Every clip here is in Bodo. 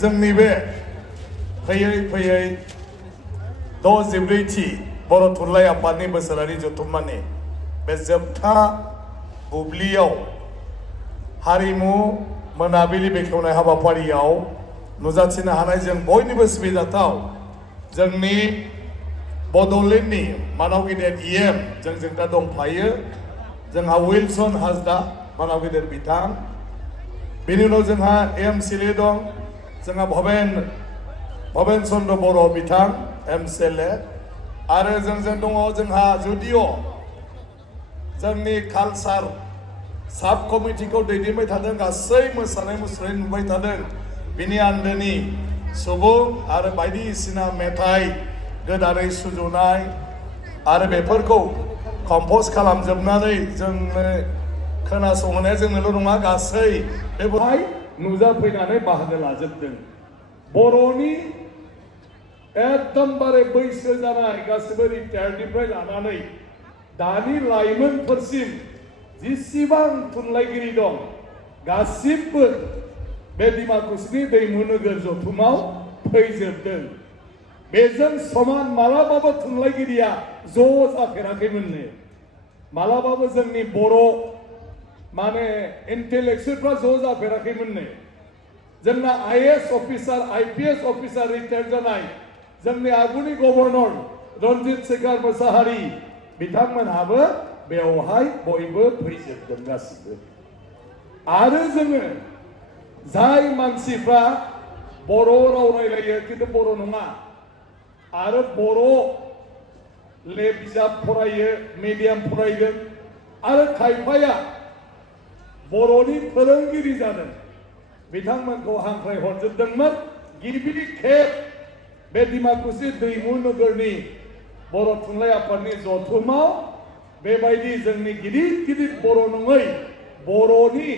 जोंनि बे फैयै 64थि बर' थुनलाइ आफादनि बोसोरारि जथुम्मानि बे जोबथा बुब्लियाव हारिमु मोनाबिलि बेखेवनाय हाबाफारियाव नुजाथिनो हानाय जों बयनिबो सिबिजाथाव जोंनि बड'लेण्डनि मानाव गेदेर EM जों दा दंफायो जोंहा विल्सन हाजदा मानाव गेदेर बिथां बेनि उनाव जोंहा MCLA दं जोंहा भबेन चन्द्र बर' बिथां MCLA आरो जोंजों दङ जोंहा जुदिअ जोंनि कालचार साब कमिटिखौ दैदेनबाय थादों गासै मोसानाय मुसुरनाय नुबाय थादों बिनि आन्दोनि सुबुं आरो बायदिसिना मेथाइ गोदानै सुजुनाय आरो बेफोरखौ कम्प'ज खालामजोबनानै जोंनो खोनासंहोनाया जोंनोल' नङा गासै बेवहाय नुजाफैनानै बाहागो लाजोबदों बर'नि एकदमबारे बैसो जानाय गासिबो रिटायार्डनिफ्राय लानानै दानि लाइमोनफोरसिम जिसिबां थुनलाइगिरि दं गासिबो बे डिमाकुसिनि दैमु नोगोर जथुमाव फैजोबदों बेजों समान मालाबाबो थुनलाइगिरिया ज' जाफेराखैमोननो मालाबाबो जोंनि बर' माने इन्टेलेक्सुवेलफ्रा ज' जाफेराखैमोननो जोंना IAS अफिसार IPS अफिसार रिटायार्ड जानाय जोंनि आगुनि गभर्नर रन्जित शेखर मोसाहारि बिथांमोनहाबो बेवहाय बयबो फैजोबदों गासिबो आरो जोङो जाय मानसिफ्रा बर' राव रायलायो खिन्थु बर' नङा आरो बर' बिजाब फरायो मिडियाम फरायदों आरो खायफाया बर'नि फोरोंगिरि जादों बिथांमोनखौ हांख्राय हरजोबदोंमोन गिबि खेब बे डिमाकुसि दैमु नोगोरनि बर' थुनलाइ आफादनि जथुमाव बेबायदि जोंनि गिदिर बर' नङै बर'नि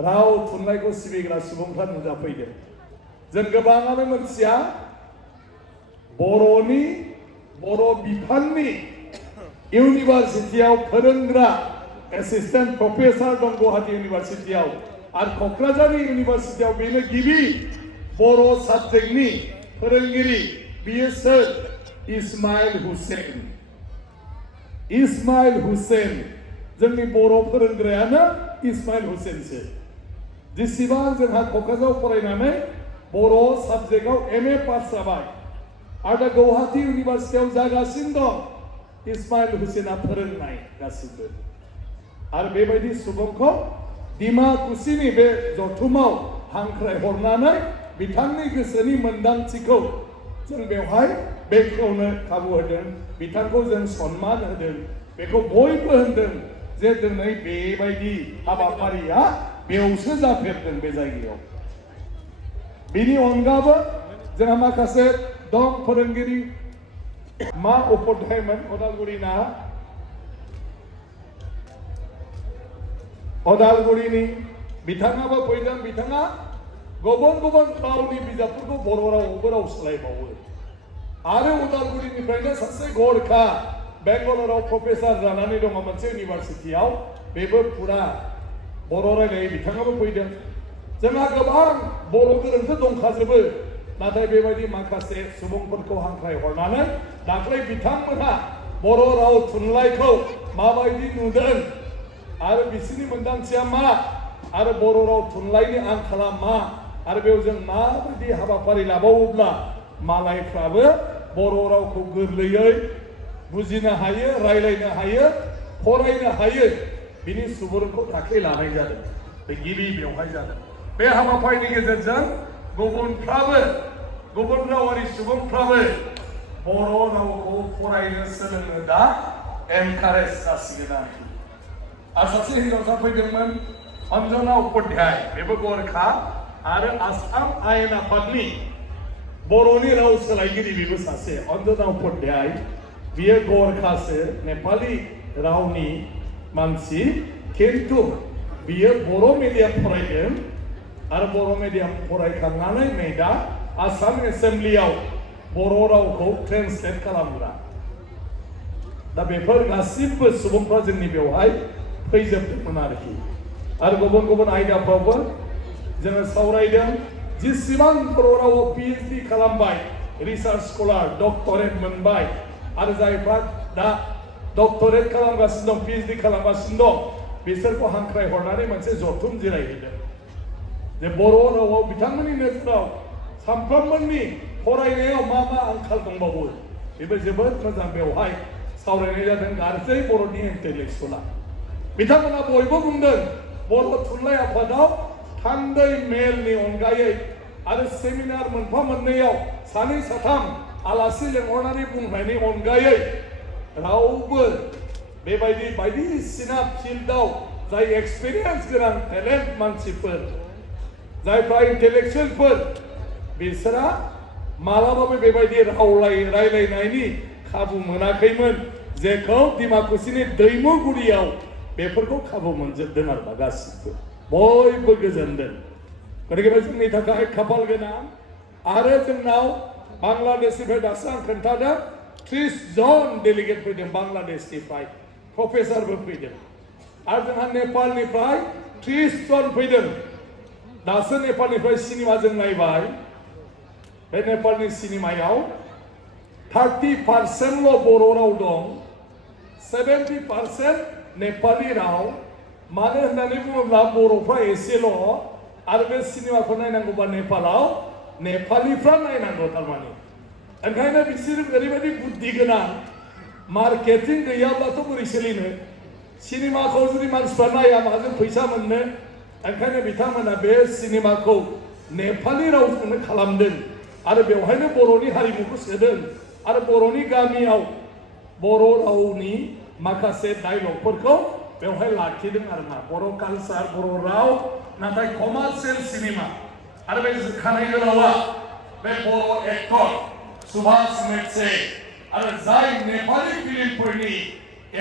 राव थुनलाइखौ सिबिग्रा सुबुंफ्रा नुजाफैदों जों गोबाङानो मोनथिया बर'नि बर' बिफाननि इउनिभारसिटियाव फोरोंग्रा एसिस्टेन्ट प्रफेसार दं गुवाहाटी इउनिभारसिटियाव आरो क'क्राझारनि इउनिभारसिटियाव बेनो गिबि बर' साबजेक्टनि फोरोंगिरि बियो सोर इस्माइल हुसेन जोंनि बर' फोरोंग्रायानो इस्माइल हुसेनसो जेसेबां जोंहा क'क्राझाराव फरायनानै बर' साबजेक्टआव MA पास जाबाय आरो दा गुवाहाटी इउनिभारसिटियाव जागासिनो दं इस्माइल हुसेना फोरोंनाय गासिबो आरो बेबायदि सुबुंखौ डिमाकुसिनि बे जथुमाव हांख्राय हरनानै बिथांनि गोसोनि मोन्दांथिखौ जों बेवहाय बेखेवनो खाबु होदों बिथांखौ जों सन्मान होदों बेखौ बयबो होनदों जे दिनै बेबायदि हाबाफारिया बेयावसो जाफेरदों बे जायगायाव बिनि अनगाबो जोंहा माखासे दं फोरोंगिरि मा उपाध्यायमोन अदालगुरिनि बिथाङाबो फैदों बिथाङा गुबुन रावनि बिजाबफोरखौ बर' रावआवबो राव सोलायबावो आरो उदालगुरिनिफ्रायनो सासे गरखा बेंगालराव प्रफेसार जानानै दङ मोनसे इउनिभारसिटियाव बेबो फुरा बर' रायलायो बिथाङाबो फैदों जोंहा गोबां बर' गोरोंथ' दंखाजोबो नाथाय बेबायदि माखासे सुबुंफोरखौ हांख्राय हरनानै दाख्लै बिथांमोनहा बर' राव थुनलाइखौ माबायदि नुदों आरो बिसोरनि मोन्दांथिया मा आरो बर' राव थुनलाइनि आंखाला मा आरो बेयाव जों माबायदि हाबाफारि लाबावोब्ला मालायफ्राबो बर' रावखौ गोरलैयै बुजिनो हायो रायलायनो हायो फरायनो हायो बिनि सुबुरुनखौ दाख्लै लानाय जादों बे गिबि बेवहाय जादों बे हाबाफारिनि गेजेरजों गुबुन रावारि सुबुंफ्राबो बर' रावखौ फरायनो सोलोंनो दा एनकारेज जासिगोन आरो सासे हिनजावसा फैदोंमोन अन्जना उपाध्याय बेबो गरखा आरो आसाम आयेन आफादनि बर'नि राव सोलायगिरि बेबो सासे अन्जना उपाध्याय बियो गरखासो नेपाली रावनि मानसि किन्तु बियो बर' मिडियाम फरायदों आरो बर' मिडियाम फरायखांनानै नै दा आसाम एसेम्ब्लियाव बर' रावखौ ट्रेन्सलेट खालामग्रा दा बेफोर गासिबो सुबुंफ्रा जोंनि बेवहाय फैजोबदोंमोन आरोखि आरो गुबुन आयदाफ्रावबो जोङो सावरायदों जेसेबां बर' रावाव PhD खालामबाय रिसार्च स्कलार डक्टरेट मोनबाय आरो जायफ्रा दा डक्टरेट खालामगासिनो दं PhD खालामगासिनो दं बिसोरखौ हांख्राय हरनानै मोनसे जथुम जिरायहोदों जे बर' रावाव बिथांमोननि नोजोराव सानफ्रोमबोनि फरायनायाव मा मा आंखाल दंबावो बेबो जोबोद मोजां बेवहाय सावरायनाय जादों गारजै बर'नि इन्टेलेक्सुवेला बिथांमोना बयबो बुंदों बर' थुनलाइ आफादाव थान्दै मेलनि अनगायै आरो सेमिनार मोनफा मोननैयाव सानै साथाम आलासि लेंहरनानै बुंनायनि अनगायै रावबो बेबायदि बायदिसिना फिल्डआव जाय एक्सपिरियेन्स गोनां टेलेन्ट मानसिफोर जायफ्रा इन्टेलेक्सुवेलफोर बिसोरा मालाबाबो बेबायदि रायलायनायनि खाबु मोनाखैमोन जेखौ डिमाकुसिनि दैमुगुरियाव बेफोरखौ खाबु मोनजोबदों आरो गासिबो बयबो गोजोनदों गतिके जोंनि थाखाय खाफाल गोनां आरो जोंनाव बांलादेशनिफ्राय दासो आं खोन्थादों 30 जन डेलिगेट फैदों बांलादेशनिफ्राय प्रफेसारबो फैदों आरो जोंहा नेपालनिफ्राय 30 जन फैदों दासो नेपालनिफ्राय सिनेमा जों नायबाय बे नेपालनि सिनेमायाव 30% बर' राव दं 70% नेपाली राव मानो होननानै बुङोब्ला बर'फ्रा एसेल' आरो बे सिनेमाखौ नायनांगौबा नेपालाव नेपालिफ्रा नायनांगौ थारमाने ओंखायनो बिसोर ओरैबायदि बुद्धि गोनां मार्केटिं गैयाब्लाथ' बोरै सोलिनो सिनेमाखौ जुदि मानसिफ्रा नाया माजों फैसा मोननो ओंखायनो बिथांमोना बे सिनेमाखौ नेपाली रावजोंनो खालामदों आरो बेवहायनो बर'नि हारिमुखौ सोदों आरो बर'नि गामियाव बर' रावनि माखासे डायलगफोरखौ बेवहाय लाखिदों आरोना बर' कालचार बर' राव नाथाय कमार्शियेल सिनेमा आरो बे खानाय गोलावा बे बर' एक्टर सुभाष मेत्से आरो जाय नेपाली फिल्मफोरनि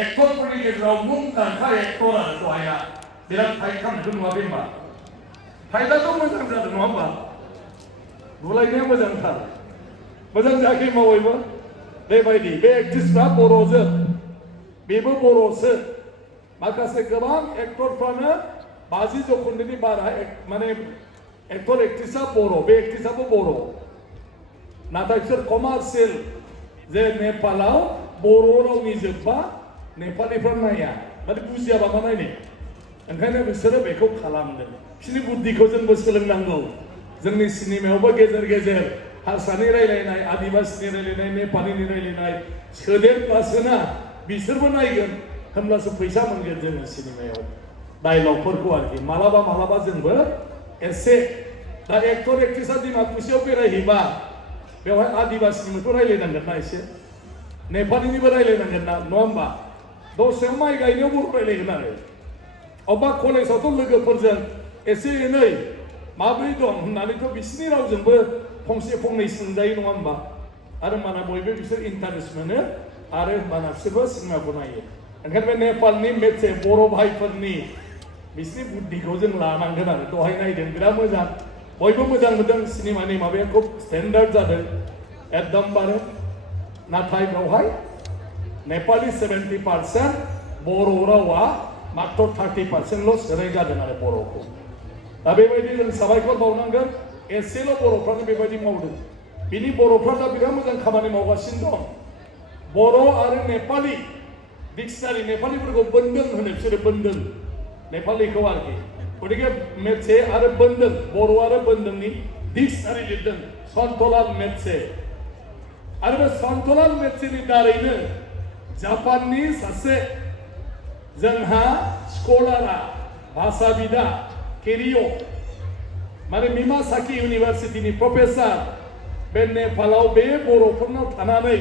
एक्टरफोरनि गेजेराव मुंदांखा एक्टर आरो दहाया बिराद फाइट खालामनायखौ नुवाखै होनबा फाइटआथ' मोजां जादों नङा होनबा बुलायनाया मोजांथार मोजां जायाखै मावैबो बेबायदि बे एक्ट्रिसफ्रा बर'जों बेबो बर'सो माखासे गोबां एक्टरफ्रानो 50 जौखोन्दोनि बारा माने एक्टर एक्ट्रिसआ बर' बे एक्ट्रिसआबो बर' नाथाय बिसोर कमार्शियेल जे नेपालाव बर' रावनि जोब्बा नेपालिफ्रा नाया माने बुजियाबा मा नायनो ओंखायनो बिसोरो बेखौ खालामदों बिसोरनि बुद्धिखौ जोंबो सोलोंनांगौ जोंनि सिनेमायावबो गेजेर गेजेर हारसानि रायलायनाय आदिबासिनि रायलायनाय नेपालिनि रायलायनाय सोदेरब्लासोना बिसोरबो नायगोन होमब्लासो फैसा मोनगोन जोङो सिनेमायाव डायलगफोरखौ आरोखि मालाबा मालाबा जोंबो एसे दा एक्टर एक्ट्रिसआ डिमाकुसियाव बेरायहैबा बेवहाय आदिबासिनिबोथ' रायलायनांगोन ना एसे नेपालिनिबो रायलायनांगोन ना नङा होमबा दसेयाव माइ गायनायाव बर' रायलायगोन आरो अबेबा कलेजावथ' लोगोफोरजों एसे एनै माबोरै दं होननानैथ' बिसिनि रावजोंबो फंसे फंनै सोंजायो नङा होमबा आरो होमबाना बयबो बिसोर इन्टारेस्ट मोनो आरो होमबाना बिसोरबो सिनेमाखौ नायो ओंखायनो बे नेपालनि मेचे बर' भाइफोरनि बिसिनि बुद्धिखौ जों लानांगोन आरो दहाय नायदों बिराद मोजां बयबो मोजां मोनदों सिनेमानि माबाया खुब स्टेन्डार्ड जादों एकदमबारे नाथाय बेवहाय नेपालि 70% बर' रावा मात्र 30%ल' सोनाय जादों आरो बर'खौ दा बेबायदि जों साबायखर बावनांगोन एसेल' बर'फ्रानो बेबायदि मावदों बिनि बर'फ्रा दा बिराद मोजां खामानि मावगासिनो दं बर' आरो नेपालि डिक्सनारि नेपालिफोरखौ बोन्दों होनो बिसोरो बोन्दों नेपालिखौ आरोखि गतिके मेचे आरो बोन्दों बर' आरो बोन्दोंनि डिक्सनारि लिरदों सन्तलाल मेचे आरो बे सन्तलाल मेचेनि दारैनो जापाननि सासे जोंहा स्कलारा भाषाबिदा केरियो माने मिमासाकी इउनिभार्सिटिनि प्रफेसार बे नेपालाव बे बर'फोरनाव थानानै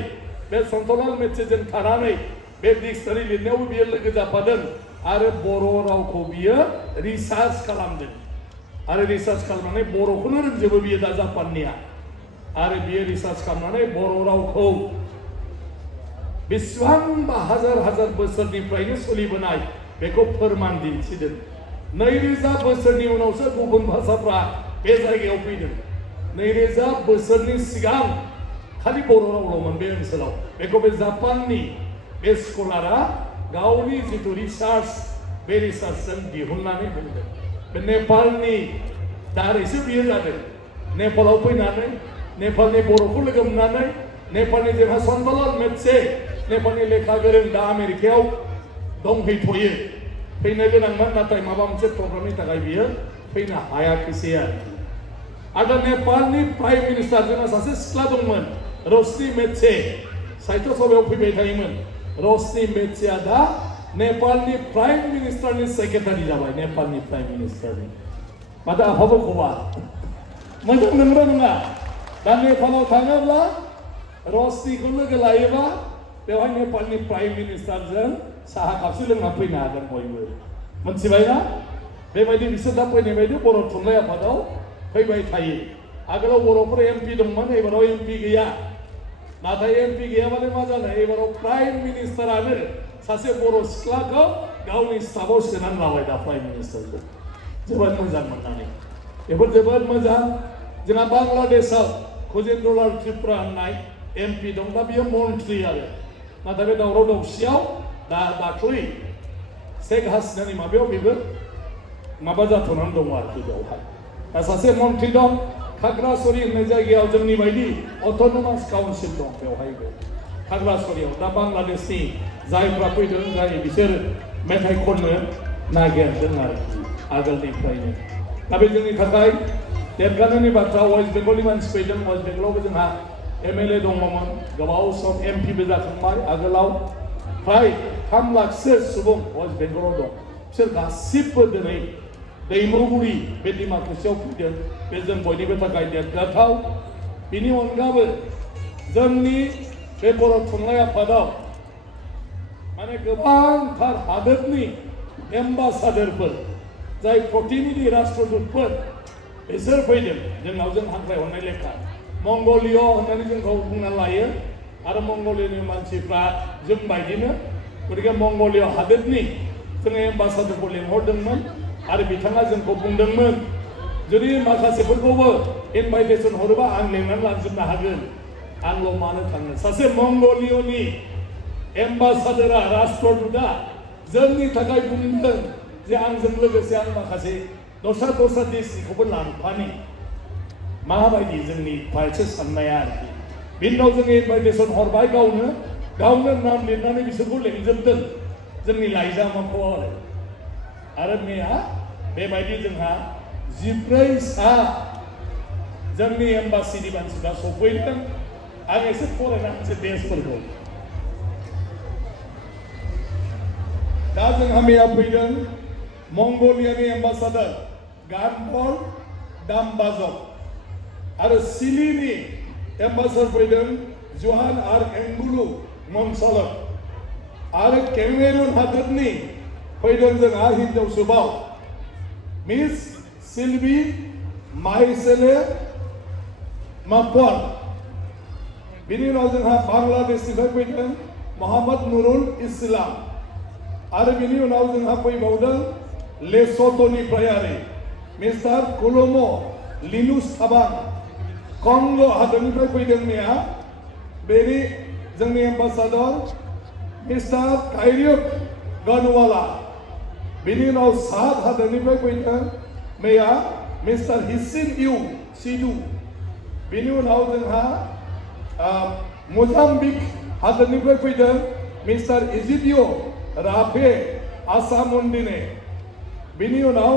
बे सन्तलाल मेचेजों थानानै बे डिक्सनारि लिरनायावबो बियो लोगो जाफादों आरो बर' रावखौ बियो रिसार्च खालामदों आरो रिसार्च खालामनानै बर'खौनो रोंजोबो बियो दा जापाननिया आरो बियो रिसार्च खालामनानै बर' रावखौ बेसेबांबा हाजार हाजार बोसोरनिफ्रायनो सोलिबोनाय बेखौ फोरमान दिन्थिदों 2000 बोसोरनि उनावसो गुबुन भाषाफ्रा बे जायगायाव फैदों 2000 बोसोरनि सिगां खालि बर' रावल'मोन बे ओनसोलाव बेखौ बे जापाननि बे स्कलारा गावनि जिथु रिसार्च बे रिसार्चजों दिहुननानै बुंदों बे नेपालनि दारैसो बियो जादों नेपालाव फैनानै नेपालनि बर'खौ लोगो मोननानै नेपालनि जोंहा सन्तालन मेटसे नेपालनि लेखा गोरों दा आमेरिकायाव दंहैथ'यो फैनो गोनांमोन नाथाय माबा मोनसे प्रग्रामनि थाखाय बियो फैनो हायाखैसै आरो नेपालनि प्राइम मिनिस्टार जोंहा सासे सिख्ला दंमोन रशनि मेटसे साहित्य सभायाव फैबाय थायोमोन रशनि मेटसेआ दा नेपालनि प्राइम मिनिस्टारनि सेक्रेटारि जाबाय नेपालनि प्राइम मिनिस्टारनि माथो आफाबो खबा मोजां नंगौना नङा दा नेपालाव थाङोब्ला रशनिखौ लोगो लायोबा बेवहाय नेपालनि प्राइम मिनिस्टारजों साहा कापसे लोंना फैनो हागोन बयबो मोनथिबायना बेबायदि बिसोर दा फैनाय बायदि बर' थुनलाइ आफादाव फैबाय थायो आगोलाव बर'फोर एमपि दंमोन एबाराव एमपि गैया नाथाय एमपि गैयाबालाय मा जानो एबाराव प्राइम मिनिस्टारानो सासे बर' सिख्लाखौ गावनि स्टाफआव सोनानै लाबाय दा प्राइम मिनिस्टारखौ जोबोद मोजां मोननानै बेफोर जोबोद मोजां जोंहा बांलादेशआव खजेन्द्रलाल त्रिपुरा होननाय एमपि दं दा बियो मन्त्रि आरो नाथाय बे दावराव दावसियाव दाख्लै शेख हासिनानि माबायाव बेबो माबा जाथ'नानै दङ आरोखि बेवहाय दा सासे मन्त्रि दं खागड़ाछरि होननाय जायगायाव जोंनि बायदि अट'नमास काउन्सिल दं बेवहायबो खागड़ाछरियाव दा बांलादेशनि जायफ्रा फैदों जाय बिसोर मेथाइ खननो नागिरदों आरोखि आगोलनिफ्रायनो दा बे जोंनि थाखाय देरगानायनि बाथ्रा वेस्ट बेंगलनि मानसि फैदों वेस्ट बेंगलावबो जोंहा एमएलए दङमोन गोबाव सम एमपिबो जाखांबाय आगोलाव फ्राय 3 लाखसो सुबुं वेस्ट बेंगलाव दं बिसोर गासिबो दिनै दैमुगुरि बे डिमाकुसियाव फैदों बे जों बयनिबो थाखाय देरगाथाव बिनि अनगाबो जोंनि बे बर' थुनलाइ आफादाव माने गोबांथार हादोरनि एम्बासादरफोर जाय प्रतिनिधि राष्ट्रदूतफोर बिसोर फैदों जोंनाव जों हांख्रायहरनाय लेखा मंगलिय होननानै जोंखौ बुंना लायो आरो मंगलियनि मानसिफ्रा जों बायदिनो गतिके मंगलिय हादोरनि जोङो एम्बासादरखौ लिंहरदोंमोन आरो बिथाङा जोंखौ बुंदोंमोन जुदि माखासेफोरखौबो इनभाइटेसन हरोबा आं लेंनानै लांजोबनो हागोन आंल' मानो थांनो सासे मंगलियनि एम्बासादरा राष्ट्रदूतआ जोंनि थाखाय बुंदों जे आंजों लोगोसे आं माखासे दस्रा देशनिखौबो लांफानि माबायदि जोंनि फारसे साननाया आरोखि बिनि उनाव जोङो इनभाइटेसन हरबाय गावनो नाम लिरनानै बिसोरखौ लेंजोबदों जोंनि लाइजामाखौ आरो मेया बेबायदि जोंहा 14 सा जोंनि एम्बासिनि मानसिफ्रा सफैदों आं एसे फरायना होनोसै देशफोरखौ दा जोंहा मेया फैदों मंगलियानि एम्बासादर गानपल दामबाजक आरो चिलीनि एम्बासादर फैदों जहान आर एंगुलु मन्सलक आरो केमेरुन हादोरनि फैदों जोंहा हिन्जाव सोबाव मिस सिल्वी माइसेले मापल बिनि उनाव जोंहा बांलादेशनिफ्राय फैदों मोहम्मद नुरुल इस्लाम आरो बिनि उनाव जोंहा फैबावदों लेस'ट'निफ्राय आरो मिस्टार कुलुमो लिनुस थाबां कंग' हादरनिफ्राय फैदों मेया बेनि जोंनि एम्बासादर मिस्टार कायरियुक गनवाला बिनि उनाव सात हादरनिफ्राय फैदों मेया मिस्टार हिसिन इउ सिदु बिनि उनाव जोंहा मोजाम्बिक हादरनिफ्राय फैदों मिस्टार इजिदिय राफे आसामुन्दिने बिनि उनाव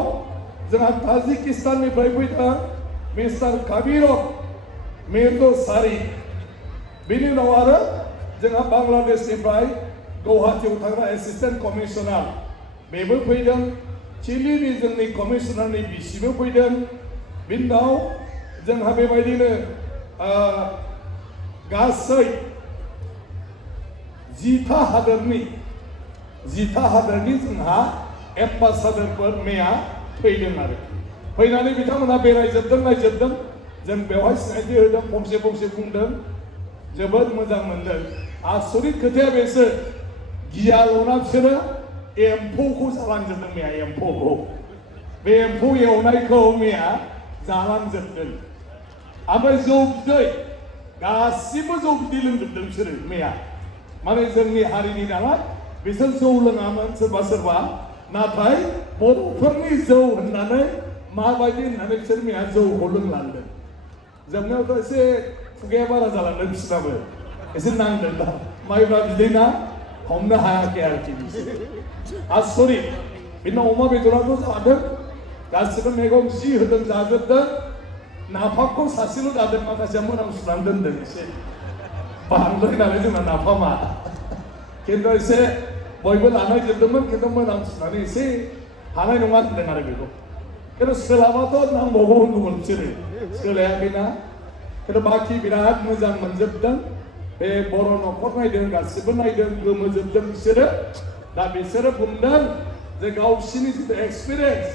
जोंहा ताजिकिस्ताननिफ्राय फैदों मिस्टार काबिरक मिर्जो सारी बिनि उनाव आरो जोंहा बांलादेशनिफ्राय गुवाहाटीयाव थाग्रा एसिस्टेन्ट कमिशनार बेबो फैदों चिलीनि जोंनि कमिशनारनि बिसिबो फैदों बिनि उनाव जोंहा बेबायदिनो गासै 10 हादोरनि जोंहा एम्बासादरफोर मेया फैदों आरो फैनानै बिथांमोनहा बेरायजोबदों नायजोबदों जों बेवहाय सिनायथि होदों फंसे बुंदों जोबोद मोजां मोनदों आसरित खोथाया बेसो गियाल'ना बिसोरो एम्फौखौ जालांजोबदों मेया एम्फौखौ बे एम्फौ एवनायखौ मेया जालांजोबदों ओमफ्राय जौ बिदै गासिबो जौ बिदै लोंजोबदों बिसोरो मेया माने जोंनि हारिनि नालाय बिसोर जौ लोङामोन सोरबा नाथाय बर'फोरनि जौ होननानै माबायदि होननानै बिसोर मैया जौखौ लोंलांदों जोंनावथ' एसे खुगाया बारा जालांदों बिसोरनाबो एसे नांदों दा माइब्रा बिदै ना हमनो हायाखै आरोखि बिसोरो आसरित बिदिनो अमा बेदराथ' जादों गासिबो मैगं जि होदों जाजोबदों नाफामखौ सासेल' जादों माखासेया मोनामसुनानै दोनदों एसे बांद्राय नालाय जोंना नाफामा खिन्थु एसे बयबो लानाय जोबदोंमोन खिन्थु मोनामसुनानै एसे हानाय नङा होनदों आरो बेखौ खिन्थु सोलाबाथ' नांबावगौ होनगौमोन बिसोरो सोलायाखैना खिन्थु बाखि बिराद मोजां मोनजोबदों बे बर' न'खर नायदों गासिबो नायदों गोमोजोबदों बिसोरो दा बिसोरो बुंदों जे गावसिनि जिथु एक्सपिरियेन्स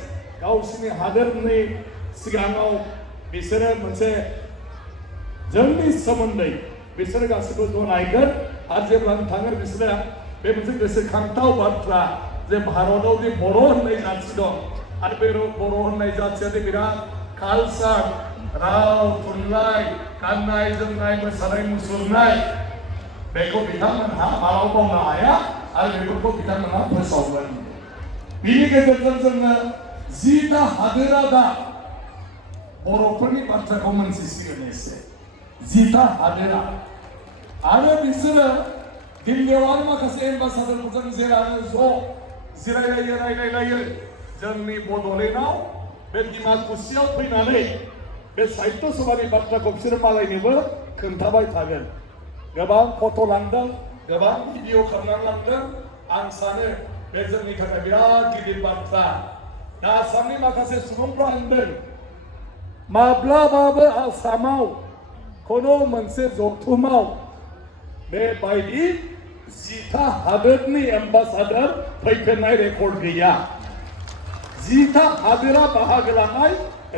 गावसिनि हादोरनि सिगाङाव बिसोरो मोनसे जोंनि सोमोन्दै बिसोरो गासिबो जनायगोन आरो जेब्लानो थाङो बिसोरो बे मोनसे गोसोखांथाव बाथ्रा जे भारताव जे बर' होननाय जाथि दं आरो बे बर' होननाय जाथिया जे बिराद कालचार राव थुनलाइ गाननाय जोमनाय मोसानाय मुसुरनाय बेखौ बिथांमोनहा मालाबा बावनो हाया आरो बेफोरखौ बिथांमोनहा फोसावगोन बिनि गेजेरजों जोङो 10टा हादोरा दा बर'फोरनि बाथ्राखौ मोनथिसिगोन एसे 10टा हादोरा आरो बिसोरो दिल्लीयाव आरो माखासे एम्बासाडरफोरजों जेरावनो ज' जिरायलायो रायलायलायो जोंनि बड'लेण्डआव बे डिमाकुसियाव फैनानै बे साहित्य सभानि बाथ्राखौ बिसोरो मालायनोबो खोन्थाबाय थागोन गोबां फट' लांदों गोबां भिडिअ खालामनानै लांदों आं सानो बे जोंनि थाखाय बिराद गिदिर बाथ्रा दा आसामनि माखासे सुबुंफ्रा होनदों माब्लाबाबो आसामाव खुनु मोनसे जथुमाव बेबायदि 10टा हादोरनि एम्बासाडर फैफेरनाय रेकर्ड गैया 10टा हादोरा बाहागो लानाय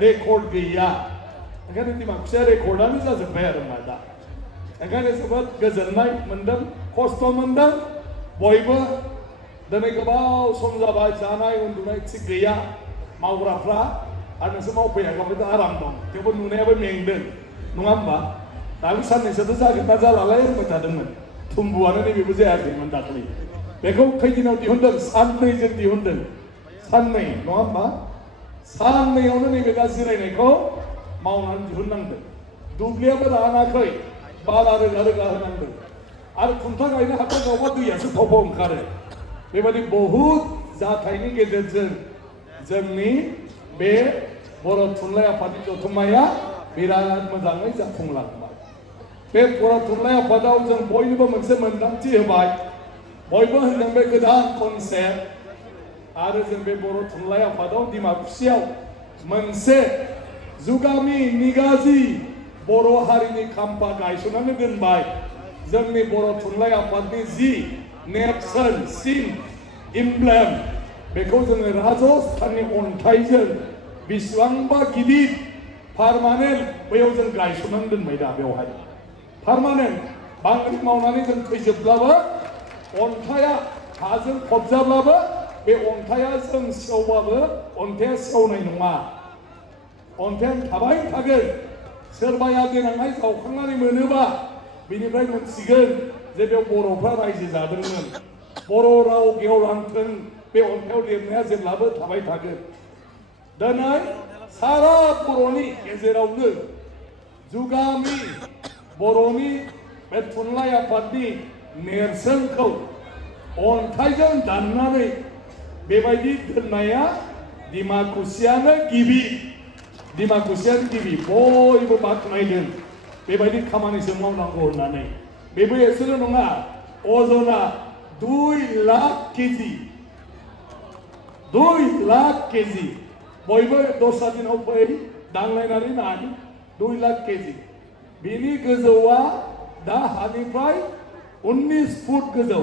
रेकर्ड गैया ओंखायनो डिमाकुसिया रेकर्डआनो जाजोब्बाय आरो मा दा ओंखायनो जोबोद गोजोननाय मोनदों खस्थ' मोनदों बयबो दिनै गोबाव सम जाबाय जानाय उन्दुनाय थिग गैया मावग्राफ्रा आरो नोंसोर मावफैयाखैथ' आराम दं थेवबो नुनायाबो मेंदों नङा होमबा दाबो साननैसोथ' जागोन ना जालालाय होनबाय थादोंमोन थुम्बुआनो नैबेबो जायाखैमोन दाख्लै बेखौ खैदिनाव दिहुनदों साननैजों दिहुनदों साननै नङा होमबा साननैयावनो नैबे दा जिरायनायखौ मावनानै दिहुननांदों दुब्लियाबो रानाखै बाला रोगा रोगा होनांदों आरो खुन्था गायनो हाथावबा दैयासो थफ' ओंखारो बेबायदि बहुद जाथायनि गेजेरजों जोंनि बे बर' थुनलाइ आफादनि जथुम्माया बिराद मोजाङै जाफुंलांबाय बे बर' थुनलाइ आफादाव जों बयनोबो मोनसे मोनदांथि होबाय बयबो होनदों बे गोदान कनसेप्ट आरो जों बे बर' थुनलाइ आफादाव डिमाकुसियाव मोनसे जुगामि निगाजि बर' हारिनि खाम्फा गायसननानै दोनबाय जोंनि बर' थुनलाइ आफादनि जि नेरसोन सिन इमब्लेम बेखौ जोङो राजस्थाननि अन्थाइजों बेसेबांबा गिदिर पारमानेन्ट बैयाव जों गायसननानै दोनबाय दा बेवहाय पारमानेन्ट बांग्रि मावनानै जों थैजोबब्लाबो अन्थाइया हाजों फबजाब्लाबो बे अन्थाइया जों सेवबाबो अन्थाइया सेवनाय नङा अन्थाइया थाबाय थागोन सोरबाया देनांहाय जावखांनानै मोनोबा बेनिफ्राय मोनसिगोन जे बेयाव बर'फ्रा रायजो जादोंमोन बर' राव गेवलांथों बे अन्थाइयाव लिरनाया जेब्लाबो थाबाय थागोन दिनै सारा बर'नि गेजेरावनो जुगामि बर'नि बे थुनलाइ आफादनि नेरसोनखौ अन्थाइजों दाननानै बेबायदि दोननाया डिमाकुसियानो गिबि बयबो बाख्नायदों बेबायदि खामानिसो मावनांगौ होननानै बेबो एसेल' नङा अजना 2 लाख केजि 2 लाख केजि बयबो दस्रा दिनाव फै दांलायनानै नाय 2 लाख केजि बिनि गोजौआ दा हानिफ्राय 19 फुट गोजौ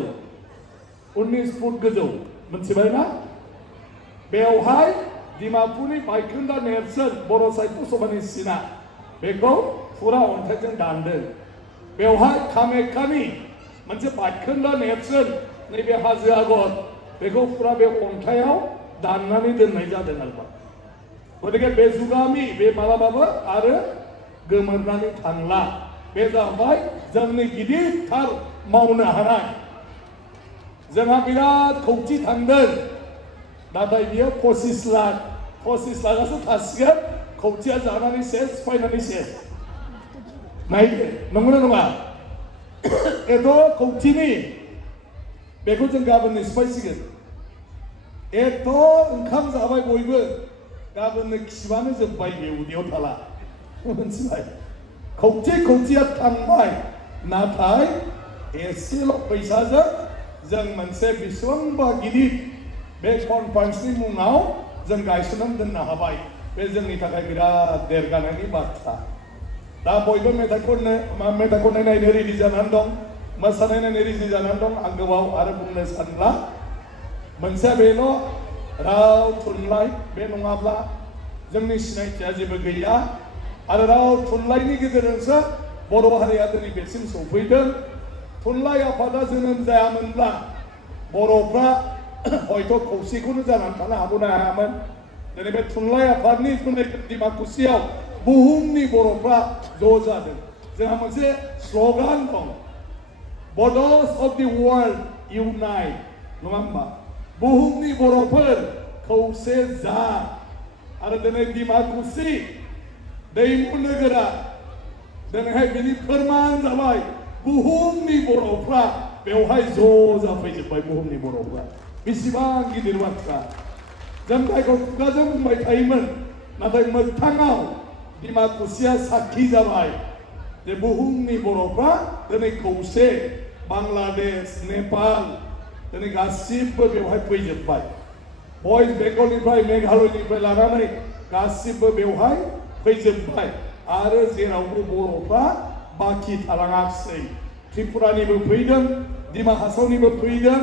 19 फुट गोजौ मोनथिबाय ना बेवहाय डिमापुरनि बायखोन्दा नेरसोन बर' साहित्य सभानि सिना बेखौ फुरा अन्थाइजों दानदों बेवहाय कामाख्यानि मोनसे बायखोन्दा नेरसोन नैबे हाजो आगर बेखौ फुरा बे अन्थाइयाव दाननानै दोननाय जादों आरो गतिके बे जुगामि बे मालाबाबो आरो गोमोरनानै थांला बे जाबाय जोंनि गिदिरथार मावनो हानाय जोंहा बिराद खौथि थांदों नाथाय बियो 25 लाख पसिस लाखासो थासिगोन खौथिया जानानै सेस फायनानै सेस नायदो नंगौना नङा एथ' खौथिनि बेखौ जों गाबोननो सिफायसिगोन एथ' ओंखाम जाबाय बयबो गाबोननो खिबानो जोब्बाय बे उदैयाव थाला मोनथिबाय खौथिया थांबाय नाथाय एसेल' फैसाजों जों मोनसे बेसेबांबा गिदिर बे कनफारेन्सनि मुङाव जों गायसननानै दोननो हाबाय बे जोंनि थाखाय बिराद देरगानायनि बाथ्रा दा बयबो मेथाइखौ नायनो रेडि जानानै दं मोसानाय नायनो रेडि जानानै दं आं गोबाव आरो बुंनो सानला मोनसे बेल' राव थुनलाइ बे नङाब्ला जोंनि सिनायथिया जेबो गैया आरो राव थुनलाइनि गेजेरजोंसो बर' हारिया दिनै बेसिम सौफैदों थुनलाइ आफादा जोनोम जायामोनब्ला बर'फ्रा हयथ' खौसेखौनो जानानै थानो हागौना हायामोन दिनै बे थुनलाइ आफादनि डिमाकुसियाव बुहुमनि बर'फ्रा ज' जादों जोंहा मोनसे स्ल'गान दं बड'स अफ दि वर्ल्ड इउनाइट नङा होमबा बुहुमनि बर'फोर खौसे जा आरो दिनै डिमाकुसि दैमु नोगोरा दिनैहाय बिनि फोरमान जाबाय बुहुमनि बर'फ्रा बेवहाय ज' जाफैजोब्बाय बुहुमनि बर'फ्रा बेसेबां गिदिर बाथ्रा जों जायखौ खुगाजों बुंबाय थायोमोन नाथाय मोगथाङाव डिमाकुसिया साखि जाबाय जे बुहुमनि बर'फ्रा दिनै खौसे बांलादेश नेपाल दिनै गासिबो बेवहाय फैजोब्बाय वेस्ट बेंगलनिफ्राय मेघालयनिफ्राय लानानै गासिबो बेवहाय फैजोब्बाय आरो जेरावबो बर'फ्रा बाखि थालाङाखिसै त्रिपुरानिबो फैदों डिमा हासावनिबो फैदों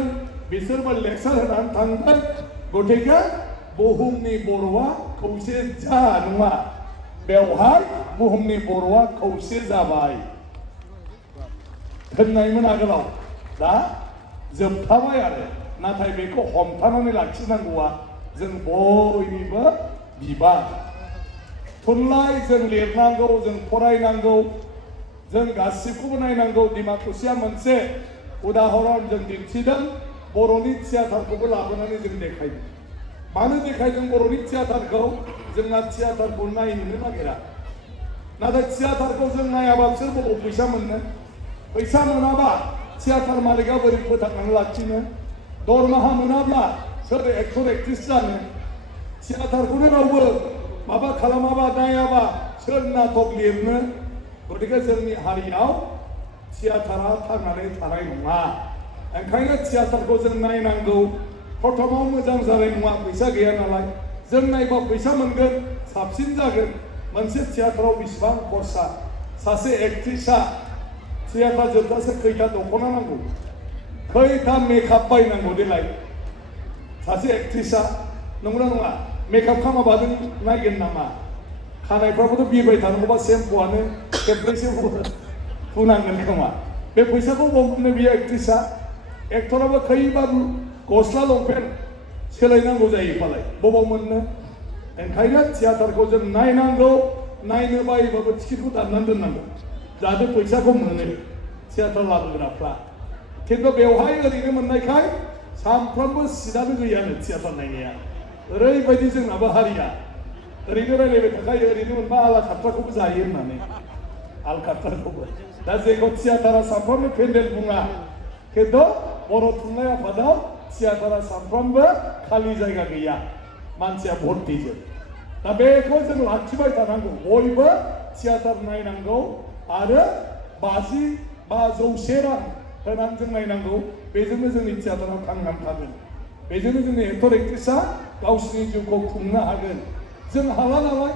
बिसोरबो लेक्सार होनानै थांगोन गतिके बुहुमनि बर'आ खौसे जा नङा बेवहाय बुहुमनि बर'आ खौसे जाबाय होननायमोन आगोलाव दा जोबथाबाय आरो नाथाय बेखौ हमथानानै लाखिनांगौआ जों बयनिबो बिबान थुनलाइ जों लिरनांगौ जों फरायनांगौ जों गासिबखौबो नायनांगौ डिमाकुसिया मोनसे उदाहरन जों दिन्थिदों बर'नि थियाटारखौबो लाबोनानै जों देखायदों मानो देखायदों बर'नि थियाटारखौ जोंना थियाटारखौ नायनोनो नागिरा नाथाय थियाटारखौ जों नायाबा बिसोर बबाव फैसा मोननो फैसा मोनाबा थियाटार मालिकआ बोरै फोथांनानै लाखिनो दरमाहा मोनाब्ला सोर एक्टर एक्ट्रिस जानो थियाटारखौनो रावबो माबा खालामाबा नायाबा सोर नाटक लिरनो गतिके जोंनि हारियाव थियाटारा थांनानै थानाय नङा ओंखायनो थियाटारखौ जों नायनांगौ प्रथमाव मोजां जानाय नङा फैसा गैया नालाय जों नायबा फैसा मोनगोन साबसिन जागोन मोनसे थियाटाराव बेसेबां खरसा सासे एक्ट्रिसआ थियाटार जोबजासे खैथा दख'ना नांगौ खैथा मेकआप बायनांगौ देलाय सासे एक्ट्रिसआ नंगौना नङा मेकआप खालामाबा जों नायगोन नामा खानायफ्राबोथ' बिरबाय थानांगौबा सेम्पुआनो खेबब्रैसो फुनांगोन खोमा बे फैसाखौ बबाव मोननो बियो एक्ट्रिसआ एक्टराबो खैबार गस्ला लंपेन्ट सोलायनांगौ जायो फालाय बबाव मोननो ओंखायनो थियाटारखौ जों नायनांगौ नायनो बायोबाबो टिकेटखौ दाननानै दोननांगौ जाहाथे फैसाखौ मोनो थियाटार लाबोग्राफ्रा खिन्थु बेवहाय ओरैनो मोननायखाय सानफ्रोमबो सिटआनो गैयानो थियाटार नायनाया ओरैबायदि जोंनाबो हारिया ओरैनो रायलायबाय थाखायो ओरैनो मोनबा आला खाट्राखौबो जायो होननानै आल खाट्राखौबो दा जेखौ थियाटारा सानफ्रोमबो पेन्डेल बुङा खिन्थु बर' थुनलाइ आफादाव थियाटारा सानफ्रोमबो खालि जायगा गैया मानसिया भर्तिजों दा बेखौ जों लाखिबाय थानांगौ बयबो थियाटार नायनांगौ आरो 50 बा 100 रां होनानै जों नायनांगौ बेजोंनो जोंनि थियाटारा थांनानै थागोन बेजोंनो जोंनि एक्टर एक्ट्रिसआ गावसिनि जिउखौ खुंनो हागोन जों हाला नालाय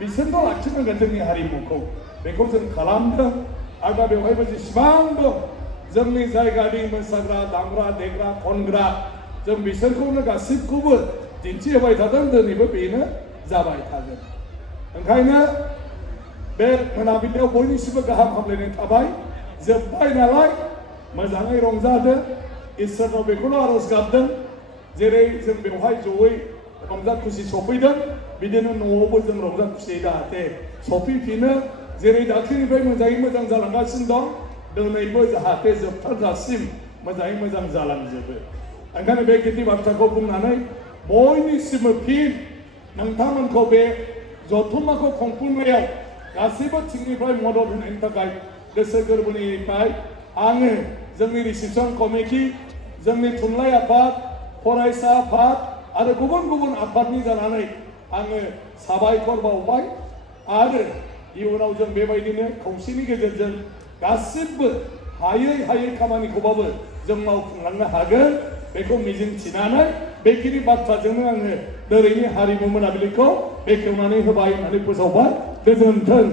बिसोरथ' लाखिनांगोन जोंनि हारिमुखौ बेखौ जों खालामदों आरो दा बेवहायबो जेसेबां दं जोंनि जायगानि मोसाग्रा दामग्रा देग्रा खनग्रा जों बिसोरखौनो गासिबखौबो दिन्थिहोबाय थादों दिनैबो बेनो जाबाय थागोन ओंखायनो बे मोनाबिलियाव बयनिसिमबो गाहाम हामलायनाय थाबाय जोब्बाय नालाय मोजाङै रंजादो इसोरनाव बेखौनो आरज गाबदों जेरै जों बेवहाय जयै रंजा खुसि सफैदों बिदिनो न'आवबो जों रंजा खुसियै जाहाथे सफैफिनो जेरै दाख्लिनिफ्राय मोजाङै मोजां जालांगासिनो दं दिनैबो जाहाथे जोबथारजासिम मोजाङै मोजां जालांजोबो ओंखायनो बे गिदिर बाथ्राखौ बुंनानै बयनिसिमबो फिन नोंथांमोनखौ बे जथुम्माखौ खुंफुंनायाव गासैबो थिंनिफ्राय मदद होनायनि थाखाय गोसो गोरबोनिफ्राय आङो जोंनि रिसेपसन कमिटि जोंनि थुनलाइ आफाद फरायसा आफाद आरो गुबुन गुबुन आफादनि जानानै आङो साबायखर बावबाय आरो इयुनाव जों बेबायदिनो खौसेनि गेजेरजों गासिबो हायै खामानिखौबाबो जों मावफुंलांनो हागोन बेखौ मिजिं थिनानै बेखिनि बाथ्राजोंनो आङो दोरैनि हारिमु मोनाबिलिखौ बेखेवनानै होबाय होननानै फोसावबाय गोजोन्थों।